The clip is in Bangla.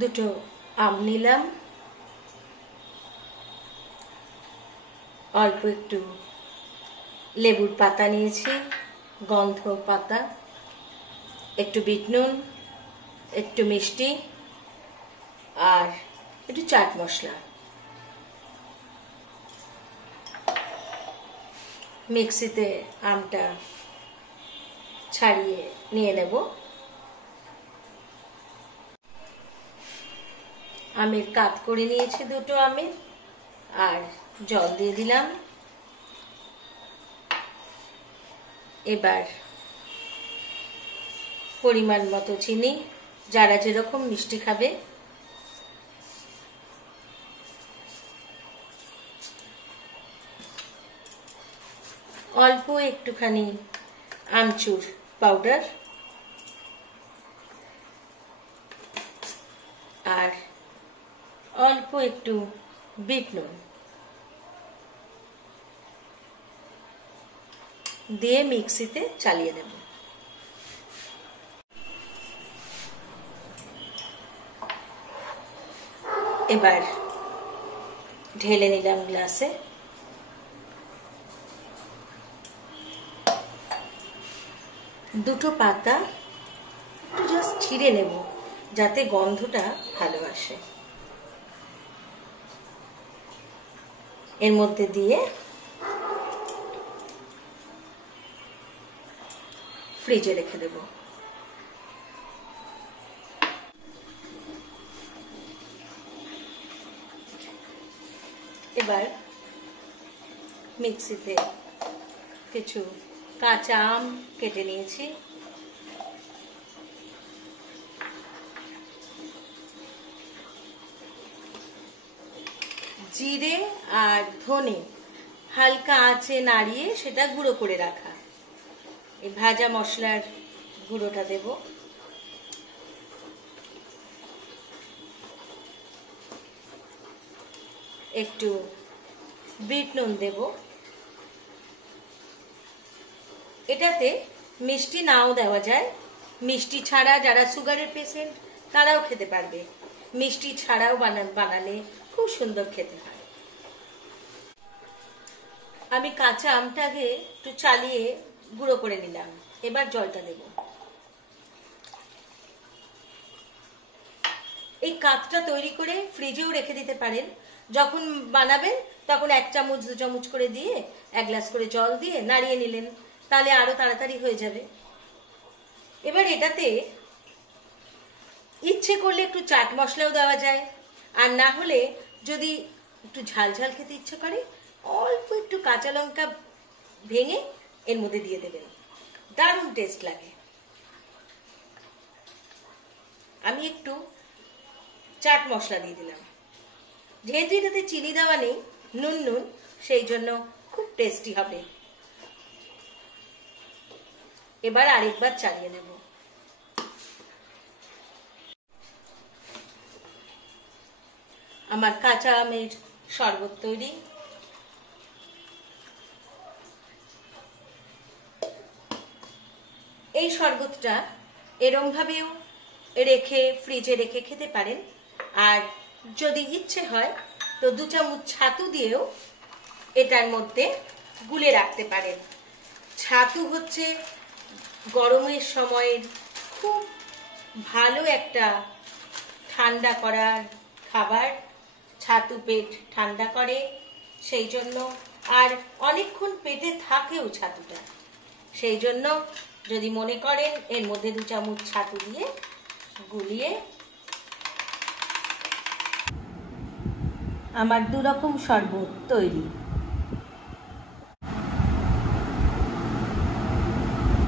দুটো আম নিলাম, অল্প একটু লেবুর পাতা নিয়েছি, গন্ধ পাতা, একটু বিট নুন, একটু মিষ্টি আর একটু চাট মশলা। মিক্সিতে আমটা ছাড়িয়ে নিয়ে নেব। আমের কাট করে নিয়েছি দুটো আমের, আর জল দিয়ে দিলাম। এবার পরিমাণ মতো চিনি, যারা যেরকম মিষ্টি খাবে। অল্প একটুখানি আমচুর পাউডার আর অল্প একটু বিট নুন দিয়ে মিক্সিতে চালিয়ে নেব। এবার ঢেলে নিলাম গ্লাসে। দুটো পাতা একটু জাস্ট ছিঁড়ে নেব যাতে গন্ধটা ভালো আসে। এর মধ্যে দিয়ে ফ্রিজে রেখে দেব। এবার মিক্সিতে কিছু কাঁচা আম কেটে নিয়েছি, জিরে আর ধনে হালকা আঁচে নাড়িয়ে সেটা গুঁড়ো করে রাখা। এই ভাজা মশলার গুঁড়োটা দেব। একটু বিট নুন দেব। এটাতে মিষ্টি নাও দেওয়া যায়, মিষ্টি ছাড়া যারা সুগারের পেশেন্ট তারাও খেতে পারবে, মিষ্টি ছাড়াও বানালে খুব সুন্দর খেতে হয়। আমি কাঁচা আমটাকে একটু চালিয়ে গুঁড়ো করে নিলাম। এবার জলটা দেব। এই কাতটা তৈরি করে ফ্রিজেও রেখে দিতে পারেন। যখন বানাবেন তখন 1 চামচ 2 চামচ করে দিয়ে 1 গ্লাস করে জল দিয়ে নাড়িয়ে নিলেন, তাহলে আরো তাড়াতাড়ি হয়ে যাবে। এবার এটাতে ইচ্ছে করলে একটু চাট মশলাও দেওয়া যায়, আর না হলে যদি একটু ঝাল ঝাল খেতে ইচ্ছে করে অল্প একটু কাঁচা লঙ্কা ভেঙে এর মধ্যে দিয়ে দেবেন, দারুণ টেস্ট লাগে। আমি একটু চাট মশলা দিয়ে দিলাম। যেহেতু এটাতে চিনি দেওয়া নেই, নুন নুন, সেই জন্য খুব টেস্টি হবে। এবার আরেকবার চালিয়ে নেব। আমার কাঁচা আমের শরবত তৈরি। এই শরবতটা এরম ভাবেও রেখে ফ্রিজে রেখে খেতে পারেন, আর যদি ইচ্ছে হয় তো 2 চামচ ছাতু দিয়েও এটার মধ্যে গুলে রাখতে পারেন। ছাতু হচ্ছে গরমের সময়ের খুব ভালো একটা ঠান্ডা করার খাবার। ছাতু পেট ঠান্ডা করে সেই জন্য, আর অনেকক্ষণ পেটে থাকেও ছাতুটা। সেই জন্য যদি মনে করেন এর মধ্যে 2 চামচ ছাতু দিয়ে গুলিয়ে। আমার 2 রকম শরবত তৈরি।